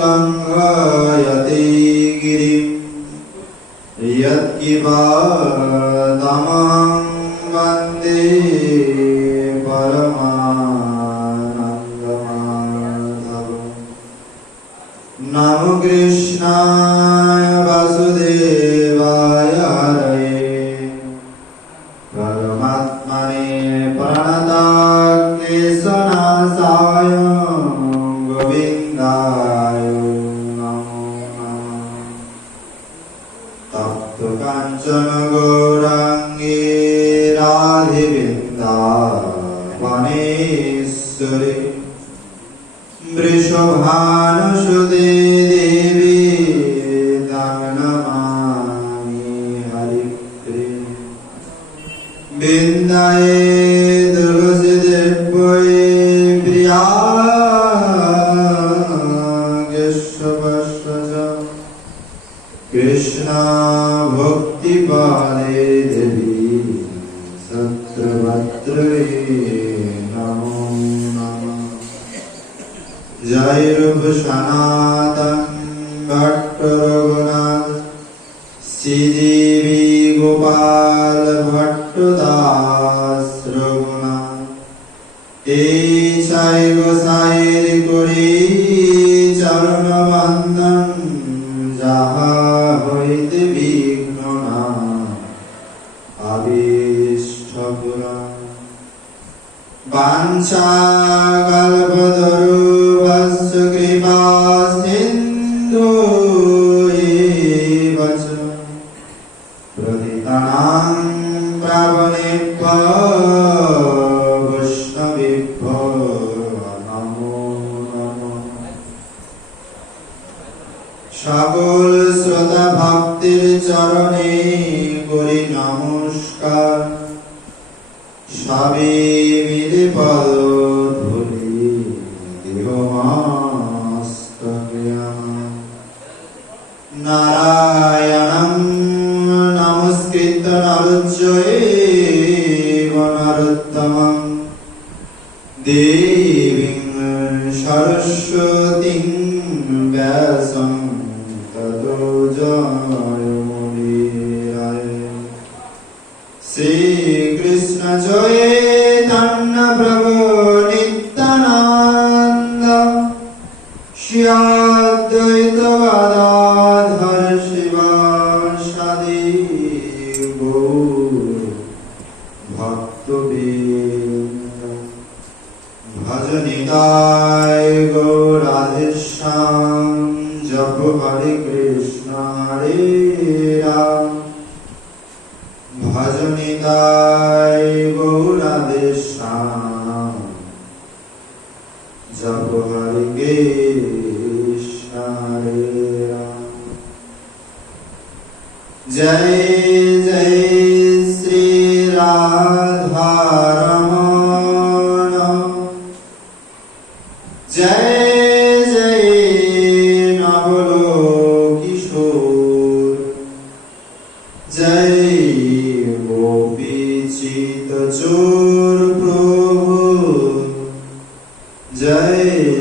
लङ्घायते गिरी। यदि শোভানুষুদে চরণবন্দন যাহা হইতে বিঘ্ন না আবিষ্ট বাঞ্ছা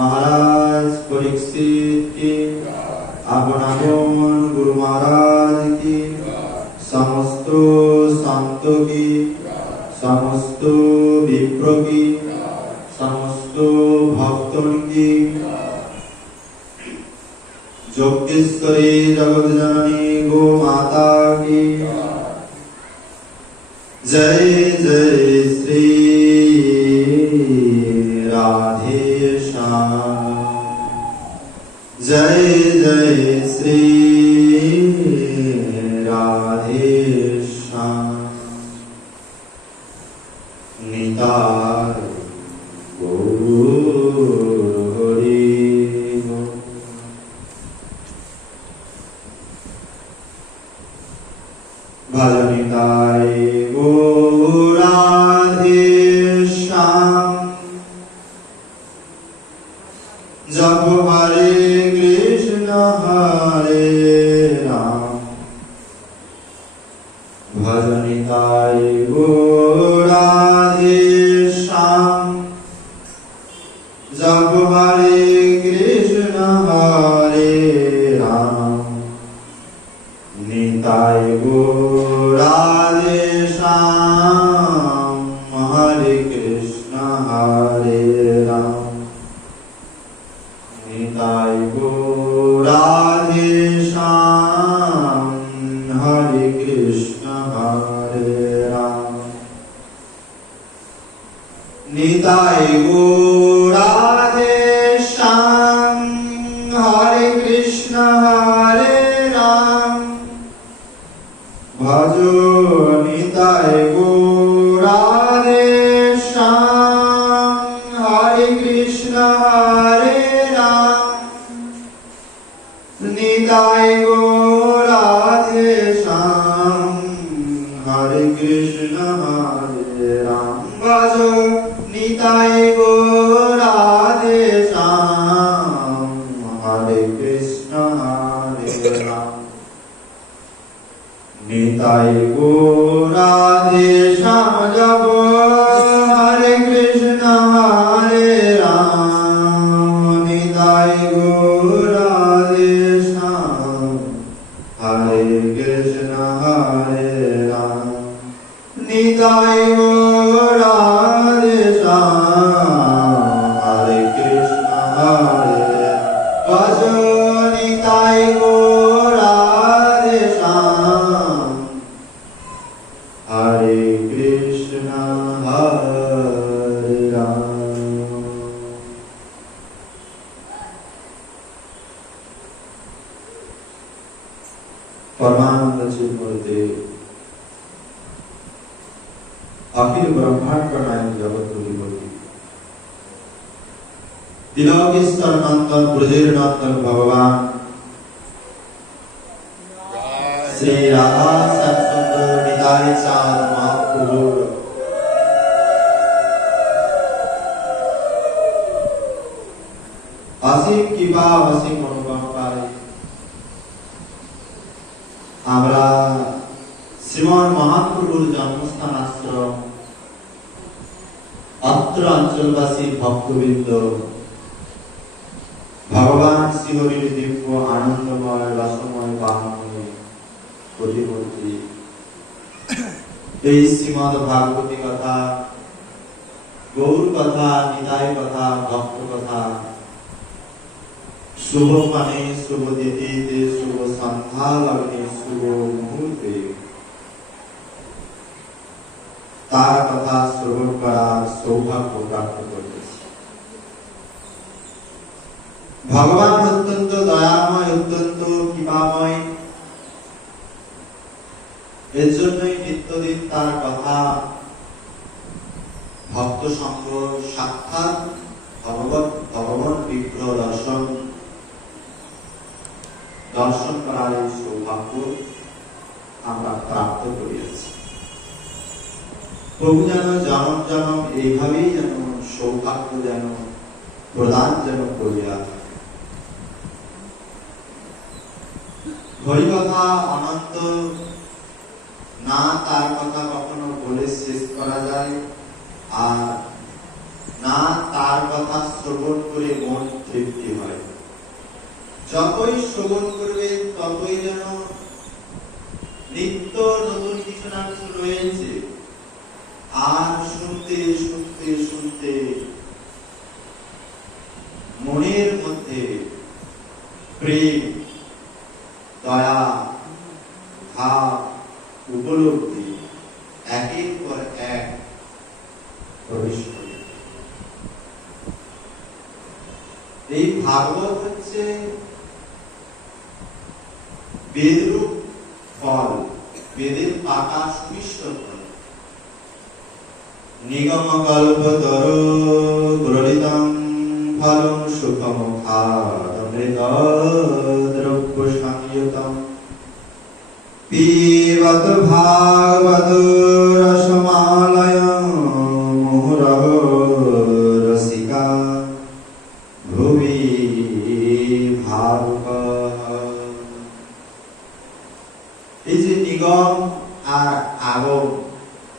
মহারাজ परीक्षित আপনার গুরু মহারাজ কি? সমস্ত শান্ত কি? সমস্ত বিপ্র কি? সমস্ত ভক্ত কি? যজ্ঞেশ্বরী জগৎ জননী গো মাতা কি? জয় জয় শ্রী Jai জপ হরে কৃষ্ণ হরে নিতাই পাকিস্তান ব্রজের নন্দন ভগবান শ্রী রাধা সৎসুন্দর নিতাই চাঁদ অসীম কৃপা অসীম আমরা মহাপ্রভুর জন্মস্থান আশ্রম অত্র অঞ্চলবাসী ভক্তবৃন্দ ভগবান শিহরির দিব্য আনন্দময় রসময় বাহনময় প্রতিমূর্তি এই শ্রীমদ ভাগবতী কথা গৌর কথা নিতাই কথা ভক্ত কথা শুভ মানে শুভ তিথিতে শুভ সন্ধ্যা লগ্নে শুভ মুহূর্তে তার কথা শ্রবণ করার সৌভাগ্য প্রাপ্ত করতেছি ভগবান অত্যন্ত দয়াময়, অত্যন্ত কৃপাময়। এর জন্যই নিত্যদিন তার কথা ভক্ত সঙ্গ সাক্ষাৎ, ভগবত ভগবান বিগ্রহ দর্শন দর্শন করার এই সৌভাগ্য আমরা প্রাপ্ত করিয়াছি। প্রভু যেন জনম জনম, এইভাবেই যেন সৌভাগ্য যেন প্রদান যেন করিয়া হরিকথা অনন্ত। না তার কথা কখনো বলে শেষ করা যায়। আর না তার কথা শ্রবণ করে মন তৃপ্তি হয়। যতই শ্রবণ করবে, ততই যেন নিত্য নতুন কিছু না কিছু রয়েছে। আর শুনতে শুনতে শুনতে মনের মধ্যে প্রেম দয়া, ভাব, উপলব্ধি একের পর এক প্রবেশ করে। এই ভাগবত হচ্ছে বেদরূপ ফল, বেদের পাকা সুমিষ্ট ফল নিগম কল্পতর গ্রলিতম ফলম সুখম খাদমৃত শ্রীমদ ভাগবত রসমালয় মুহুরহ রসিকা এই যে নিগম আর আগম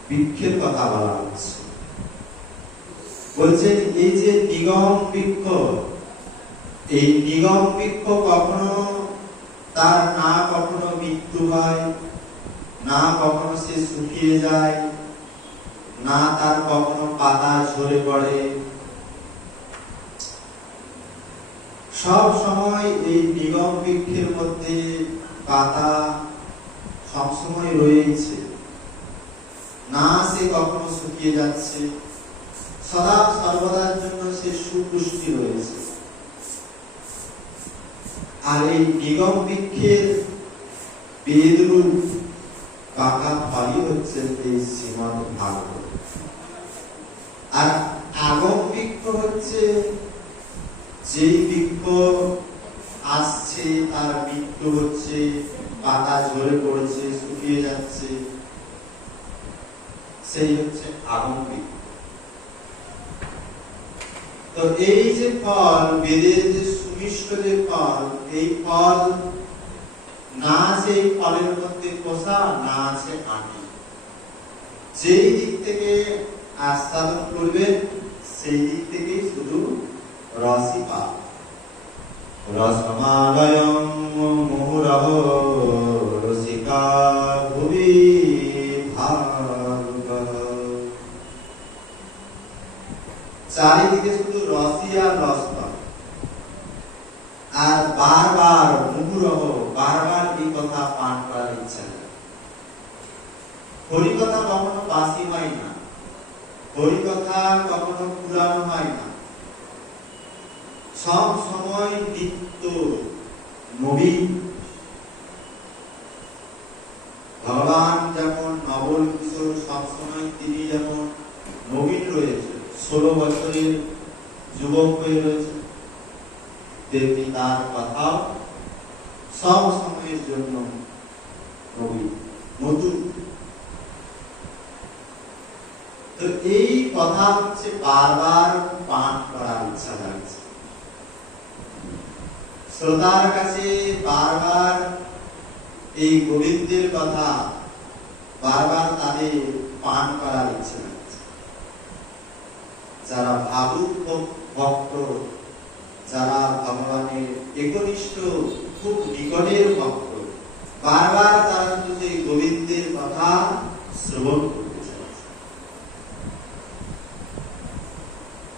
বৃক্ষের কথা বলা হচ্ছে। বলছেন এই যে নিগম বৃক্ষ, এই নিগম বৃক্ষ কখনো তার না কখনো মৃত্যু হয়, না কখনো সে শুকিয়ে যায়, না তার কখনো পাতা ঝরে পড়ে। সব সময় এই নিগম বৃক্ষের মধ্যে পাতা সবসময় রয়েছে। না সে কখনো শুকিয়ে যাচ্ছে। সদা সর্বদার জন্য সে সুপুষ্টি রয়েছে। আর এই নিগম বৃক্ষের বেদরূপ পাকা ফলই এই শ্রীমদ ভাগবত। আর আগম বৃক্ষ হচ্ছে যেই বৃক্ষ আসছে, তার মৃত্যু হচ্ছে, পাতা ঝরে পড়ছে, শুকিয়ে যাচ্ছে। সেই হচ্ছে আগম বৃক্ষ। তো এই যে ফল, বেদের যে যে ফল এই ফল না আছে এই ফলের মধ্যে পোষা না আছে আটি। যেই দিক থেকে আস্বাদন করবেন সেই দিক থেকে শুধু রসই পাব রসমালয়ং মুহুরহ রসিকা ভুবি চারিদিকে শুধু রসি আর রস পাবে আর বারবার মুহুরহ বারবার এই কথা পান করার ইচ্ছা করে। হরি কথা কখনো বাসি হয় না। হরিকথা কখনো পুরানো হয় না। সব সময় নিত্য নবীন ভগবান যেমন নবল কিশোর সবসময় তিনি যেমন নবীন রয়েছে ষোলো বছরের যুবক হয়ে রয়েছে তেমনি তার কথাও সব সময়ের জন্য নবীন নতুন। এই কথা হচ্ছে বারবার পাঠ করার ইচ্ছা লাগছে শ্রোতার কাছে বারবার এই গোবিন্দের কথা, বারবার তাদের পান করার ইচ্ছে যারা ভাবুক ভক্ত, যারা ভগবানের একনিষ্ঠ, খুব নিকটের ভক্ত, বারবার তারা শুধু সেই গোবিন্দের কথা শ্রবণ করতে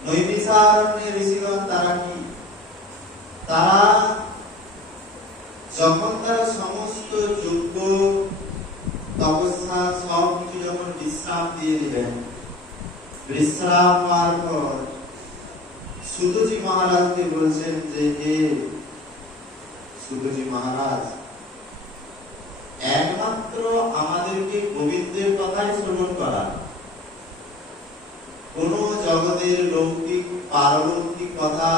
নৈমিষারণ্যের ঋষিগণ তারা কি? তারা যখন তারা সমস্ত যোগ্য তপস্যা, সব কিছু যখন বিশ্রাম দিয়ে দিলেন, বিশ্রাম পর সুতজি মহারাজকে বলছেন যে, হে সুতজি মহারাজ, একমাত্র আমাদেরকে গোবিন্দের কথাই শ্রবণ করা। কোন জগতের লৌকিক, পারলৌকিক কথা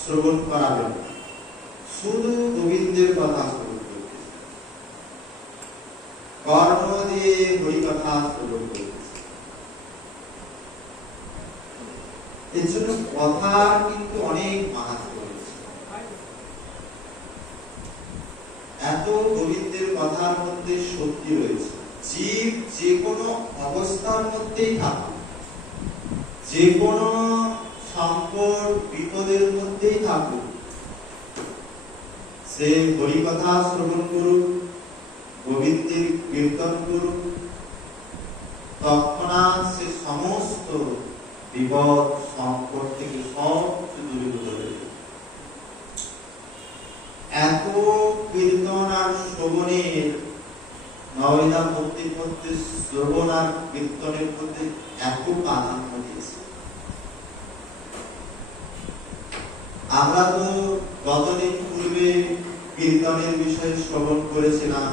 শ্রবণ করাবেন। শুধু গোবিন্দের কথা শ্রবণ করতে কর্ণ দিয়ে হরি কথা শ্রবণ করতে এর জন্য কথা কিন্তু অনেক মাহাত্ম রয়েছে। এত গোবিন্দের কথার মধ্যে শক্তি রয়েছে। জীব যে কোনো অবস্থার মধ্যেই থাকুক। যে কোনো সংকট বিপদের মধ্যেই থাকুক, সে হরি কথা শ্রবণ করুক, গোবিন্দের কীর্তন করুক, তৎক্ষণাৎ সে সমস্ত বিপদ, সংকট থেকে সব দূরীভূত হয়ে এত কীর্তন আর শ্রবণের নবেদা ভক্তির মধ্যে শ্রবণ আর কীর্তনের মধ্যে এত প্রাধান্য দিয়েছে আমরা তো গতদিন পূর্বে কীর্তনের বিষয়ে শ্রবণ করেছিলাম,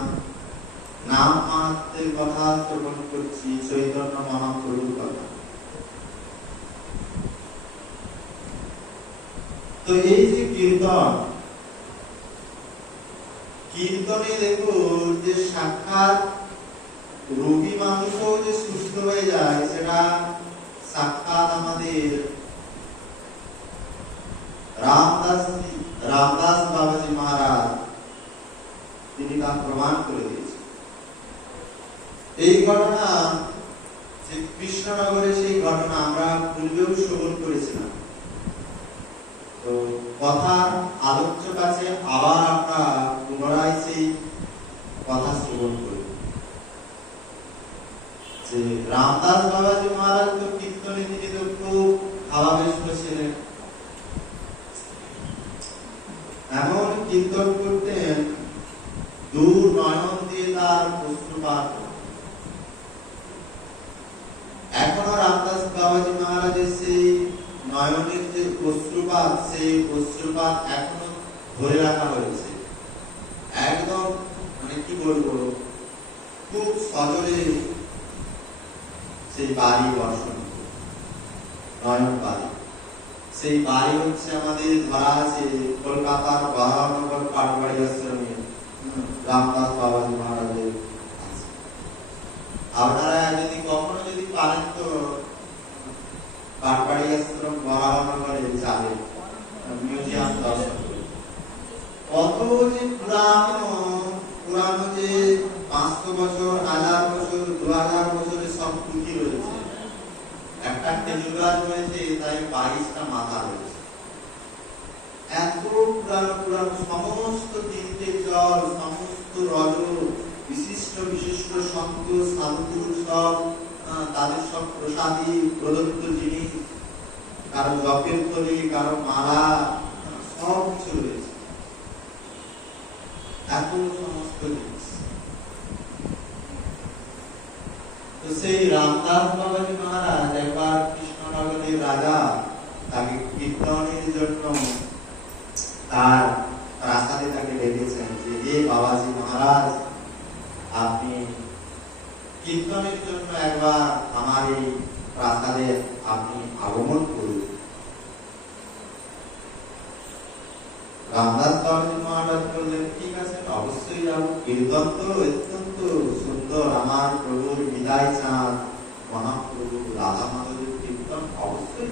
নাম মাহাত্মের কথা শ্রবণ করছি, চৈতন্য মহাপ্রভুর কথা। তো এই যে কীর্তন কীর্তনে দেখো যে সাক্ষাৎ রোগী মানুষ যে সুস্থ হয়ে যায়, সেটা সাক্ষাৎ আমাদের রামদাস রামদাস বাবাজি মহারাজ, তিনি তা প্রমাণ করে দিয়েছেন। এই ঘটনা, যে কৃষ্ণনগরে সেই ঘটনা আমরা পূর্বেও শ্রবণ করেছিলাম। তো কথার আলোচ্য কাছে আবার আমরা পুনরায় সেই কথা শ্রবণ করি। যে রামদাস বাবাজি মহারাজ তো কীর্তনে তিনি তো খুব ছিলেন। এমন কীর্তন করতেন, দূর নয়ন দিয়ে তার অশ্রুপাত এখনও রামদাস বাবাজি মহারাজের সেই নয়নের যে অশ্রুপাত, সেই অশ্রুপাত এখনও ধরে রাখা হয়েছে। একদম কি বলব? খুব সজলে সেই বাড়ি বর্ষণ নয়ন বাড়ি। সেই বাড়ি হচ্ছে আমাদের ধরা আছে কলকাতার বরানগর পাটবাড়ি আশ্রমে রামদাস বাবাজি মহারাজের আপনারা যদি কখনো যদি পারেন তো পাটবাড়ি আশ্রম বরানগরে যাবেন। মিউজিয়াম দর্শন কত যে পুরানো পুরানো যে পাঁচশো বছর হাজার বছর, দু হাজার বছরের সব পুঁথি রয়েছে। একটা খেজুর রয়েছে তাই বাইশটা মাথা রয়েছে। এত পুরানো পুরানো সমস্ত তীর্থে জল, সমস্ত রজ বিশিষ্ট বিশিষ্ট সন্ত সাধু সব তাদের সব প্রসাদী, প্রদত্ত জিনিস। কারও জপের তরি কারও মালা, সব কিছু রয়েছে। এত সমস্ত জিনিস। সেই রামদাস বাবাজি মহারাজ, একবার কৃষ্ণনগরের রাজা তাকে কীর্তনের জন্য তার প্রাসাদে তাকে ডেকেছেন যে, হে বাবাজি মহারাজ, আপনি কীর্তনের জন্য একবার আমার এই প্রাসাদে আপনি আগমন করুন। রামদাস বাবাজি মহারাজ বললেন, ঠিক আছে, অবশ্যই যাব। কীর্তন তো অত্যন্ত সুন্দর আমার প্রভুর বিদায় চাঁদ মহাপ্রভু রাধা মাধবের কীর্তন অবশ্যই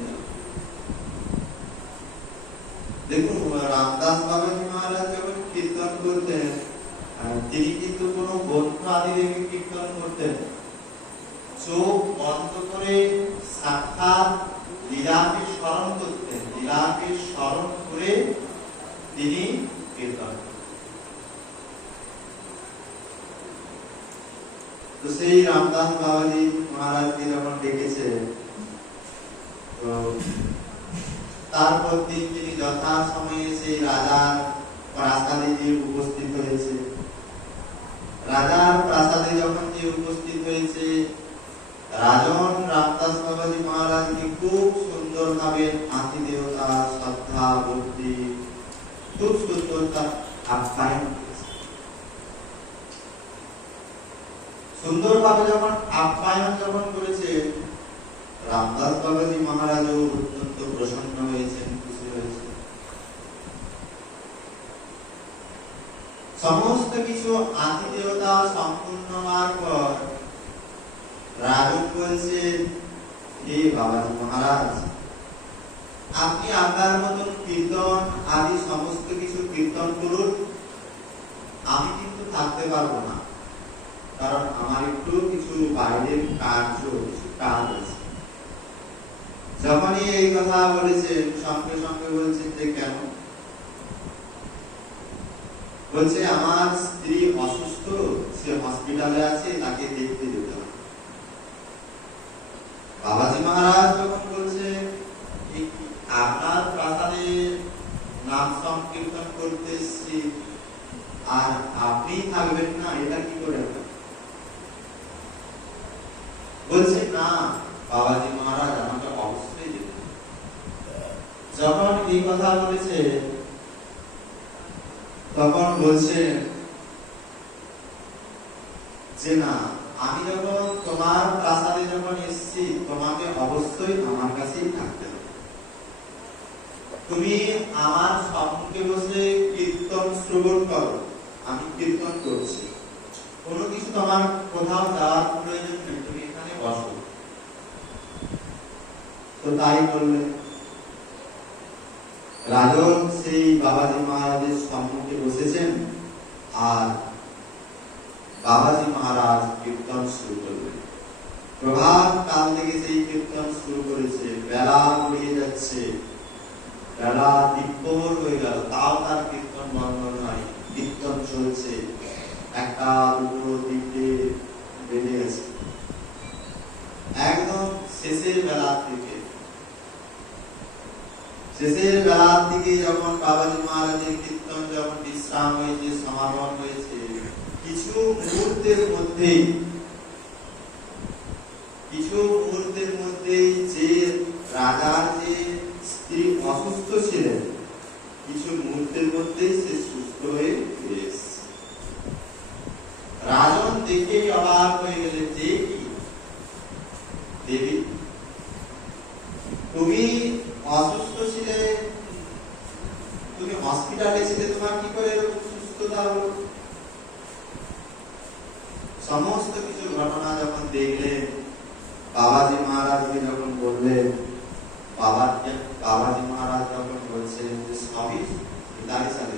দেখুন রামদাস বাবাজি মহারাজ যখন কীর্তন করতেন তিনি কিন্তু কোনো গ্রন্থ আদি দেখে কীর্তন করতেন চোখ বন্ধ করে সাক্ষাৎ লীলাকে স্মরণ করতেন। লীলাকে স্মরণ করে তিনি কীর্তন তো সেই রামদাস বাবাজি মহারাজকে যখন ডেকেছে, তো তারপর দিন তিনি যথা সেই রাজার প্রাসাদে গিয়ে উপস্থিত হয়েছে। রাজার প্রাসাদে যখন যে উপস্থিত হয়েছে, রাজন রামদাস বাবাজি মহারাজকে খুব সুন্দর ভাবে আতি দেবতা শ্রদ্ধা, ভক্তি, খুব সুন্দর তার আপ্যায়ন সুন্দরভাবে যখন আপ্যায়ন যখন করেছে, রামদাস বাবাজি মহারাজও অত্যন্ত প্রসন্ন হয়েছেন, খুশি হয়েছে সমস্ত কিছু আতিথেয়তা সম্পূর্ণ হওয়ার পর রাজন বলছে হে বাবাজি মহারাজ, আপনি আপনার মতন কীর্তন আদি সমস্ত কিছু কীর্তন করুন, আমি কিন্তু থাকতে পারব না। কারণ আমার একটু কিছু বাইরের কার্য কাজ আছে। যখনই এই কথা বলেছে, সঙ্গে সঙ্গে বলছে যে কেন? বলছে, আমার স্ত্রী অসুস্থ, সে হসপিটালে আছে, তাকে দেখতে যেতে হবে। বাবাজি মহারাজ যখন বলছে "এই কি আপনার প্রাসাদে নাম সংকীর্তন করতে এসছি আর আপনি থাকবেন না এটা কি করে হয়?" বলছে না বাবাজি মহারাজ আমাকে অবশ্যই যেতে হবে।" যখন এই কথা বলেছে তখন বলছে যে না, আমি যখন তোমার প্রাসাদে যখন এসেছি, তোমাকে অবশ্যই আমার কাছেই থাকতে হবে। তুমি আমার সম্মুখে বসে কীর্তন শ্রবণ করো, আমি কীর্তন করছি। কোনো কিছু তোমার কোথাও যাওয়ার প্রয়োজন নেই, তুমি এখানে বসো। তো তাই করলেন রাজন সেই বাবাজি মহারাজের সম্মুখে বসেছেন আর বাবাজি মহারাজ কীর্তন শুরু করলেন। প্রভাত কাল থেকে সেই কীর্তন শুরু করেছে, বেলা গড়িয়ে যাচ্ছে, বেলা দিব্যর হয়ে গেল, তাও তার কীর্তন বন্ধ নয়, কীর্তন চলছে একটা দুটো তিনটে বেড়ে গেছে। একদম শেষের বেলা থেকে শেষের বেলার দিকে যখন বাবাজি মহারাজের কীর্তন, যখন বিশ্রাম হয়েছে সমাপন হয়েছে, কিছু মুহূর্তের মধ্যে কিছু মুহূর্তের মধ্যে যে রাজার যে স্ত্রী অসুস্থ ছিলেন, কিছু মুহূর্তের মধ্যেই সে সুস্থ হয়ে ফিরে এসেছে। রাজন দেখে অবাক হয়ে গেলেন যে কি দেবী তুমি অসুস্থ ছিলে তুমি হসপিটালে ছিলে তোমার কি করে এরকম সুস্থতা হলো সমস্ত কিছু ঘটনা যখন দেখলেন বাবাজি মহারাজকে যখন বললেন বাবাকে বাবাজি মহারাজ যখন বলছেন যে সবই পিতার হিসাবে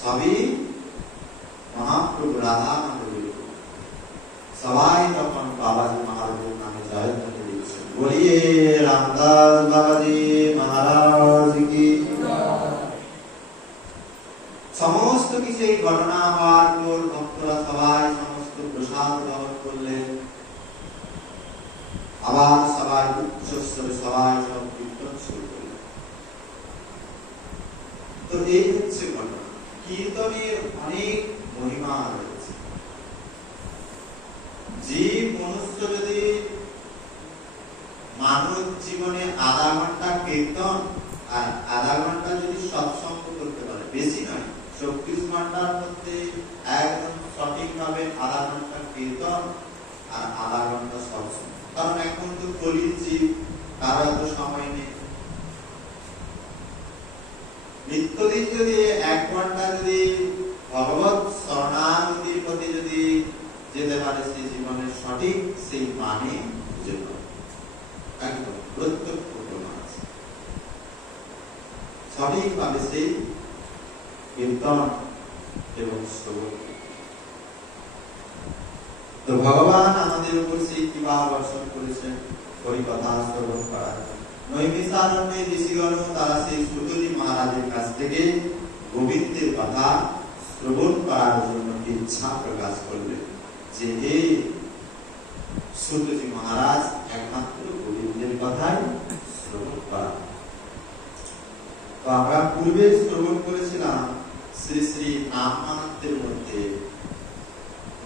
সবই মহাপ্রভু রাধা মাধবীর সবাই তখন বাবাজি মহারাজের নামে জয় করে বলিয়ে রামদাস বাবাজি মহারাজ কি সমস্ত কিছু এই ঘটনা হওয়ার পর ভক্তরা সবাই সমস্ত প্রসাদ গ্রহণ করলেন। আবার সবাই উচ্চস্বরে সবাই সব কীর্তন শুরু করলেন। তো এই হচ্ছে ঘটনা। কীর্তনের অনেক মহিমা রয়েছে। যে মনুষ্য যদি মানব জীবনে আধা ঘণ্টা কীর্তন আর আধা ঘণ্টা যদি সৎসঙ্গ করতে পারে, বেশি নয়, চব্বিশ ঘণ্টার মধ্যে একদম সঠিকভাবে আধা ঘণ্টা কীর্তন আর আধা ঘণ্টা সৎসঙ্গ। কারণ এখন তো কলির জীব কারও এত সময় নেই। নিত্যদিন যদি এক ঘণ্টা যদি ভগবত শরণাগতির প্রতি যদি যেতে পারে সেই জীবনের সঠিক সেই মানে খুঁজে পাবে। একদম প্রত্যক্ষ প্রমাণ আছে। সঠিকভাবে সেই কীর্তন এবং তো ভগবান আমাদের উপর সেই কৃপা বর্ষণ করেছেন হরিকথা শ্রবণ করার নৈমিষারণ্যে ঋষিগণ তারা সেই সুতজি মহারাজের কাছ থেকে গোবিন্দের কথা শ্রবণ করার জন্য ইচ্ছা প্রকাশ করলেন যে হে সুতজি মহারাজ একমাত্র গোবিন্দের কথাই শ্রবণ করা তো আমরা পূর্বে শ্রবণ করেছিলাম শ্রী শ্রী নামান্তের মধ্যে।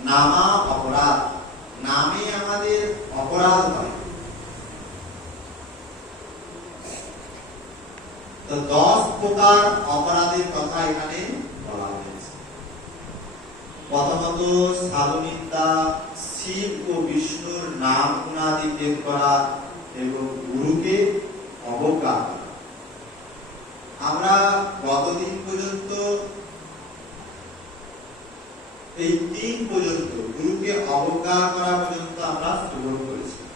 নামা অপরাধ। নামে আমাদের অপরাধ হয়। দশ প্রকার অপরাধের কথা এখানে বলা হয়েছে। প্রথমত সাধু নিন্দা শিব ও বিষ্ণুর নাম গুণাদি করা এবং আমরা গতদিন পর্যন্ত এই তিন পর্যন্ত গুরুকে অবজ্ঞা করা পর্যন্ত আমরা শ্রবণ